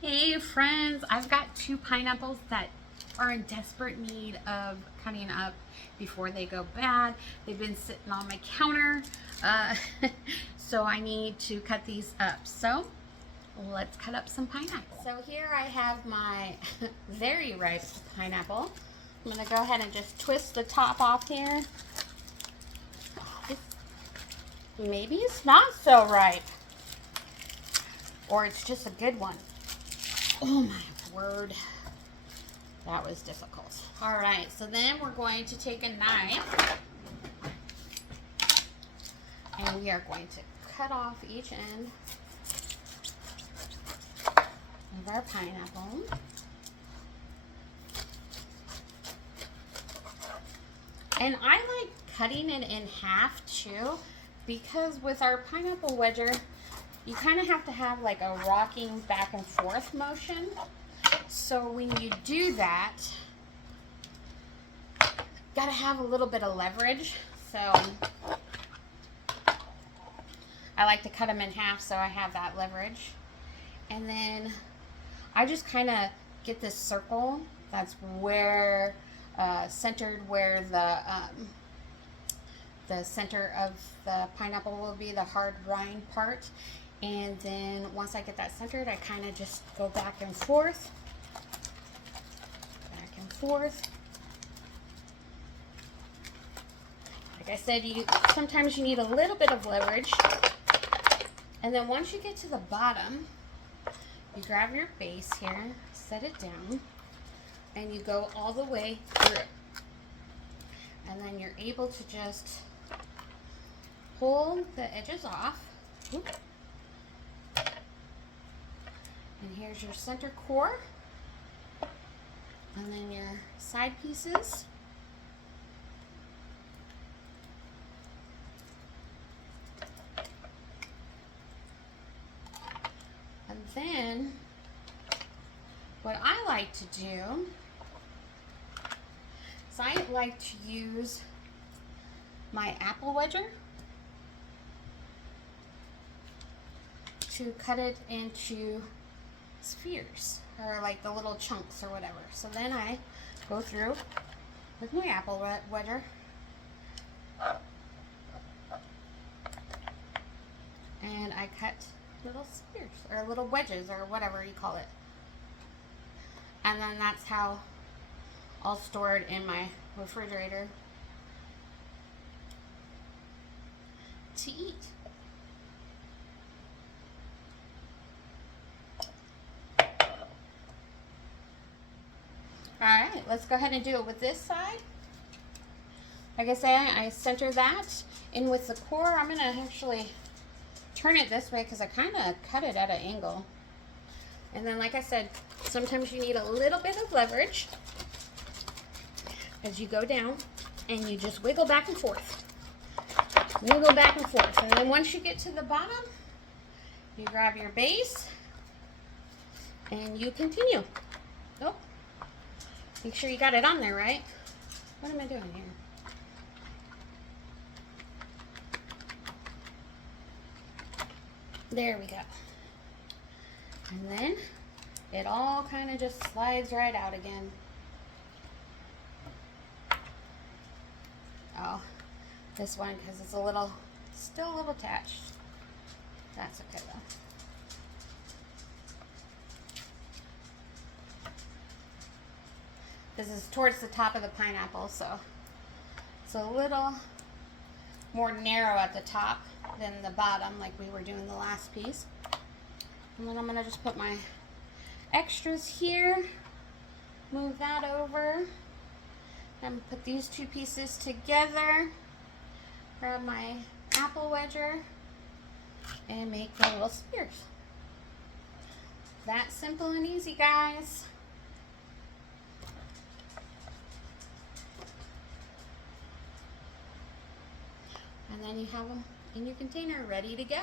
Hey friends, I've got 2 pineapples that are in desperate need of cutting up before they go bad. They've been sitting on my counter, so I need to cut these up. So let's cut up some pineapple. So here I have my very ripe pineapple. I'm gonna go ahead and just twist the top off here. Maybe it's not so ripe, or it's just a good one. Oh my word, that was difficult. All right, so then we're going to take a knife and we are going to cut off each end of our pineapple. And I like cutting it in half too, because with our pineapple wedger, you kind of have to have like a rocking back and forth motion. So when you do that, gotta have a little bit of leverage. So I like to cut them in half so I have that leverage. And then I just kind of get this circle that's where centered where the center of the pineapple will be, the hard rind part. And then once I get that centered, I kind of just go back and forth, back and forth. Like I said, sometimes you need a little bit of leverage. And then once you get to the bottom, you grab your base here, set it down, and you go all the way through. And then you're able to just pull the edges off. Oops. And here's your center core, and then your side pieces. And then what I like to do is I like to use my apple wedger to cut it into spheres, or like the little chunks or whatever. So then I go through with my apple wedger and I cut little spheres or little wedges or whatever you call it. And then that's how I'll store it in my refrigerator to eat. All right, let's go ahead and do it with this side. Like I say, I center that in with the core. I'm gonna actually turn it this way because I kind of cut it at an angle. And then, like I said, sometimes you need a little bit of leverage as you go down, and you just wiggle back and forth. Wiggle back and forth. And then once you get to the bottom, you grab your base and you continue. Oh. Make sure you got it on there, right? What am I doing here? There we go. And then it all kind of just slides right out again. Oh, this one, because it's still a little attached. That's okay though. This is towards the top of the pineapple, so it's a little more narrow at the top than the bottom, like we were doing the last piece. And then I'm gonna just put my extras here, move that over, and put these 2 pieces together, grab my apple wedger, and make the little spears. That simple and easy, guys. And then you have them in your container ready to go.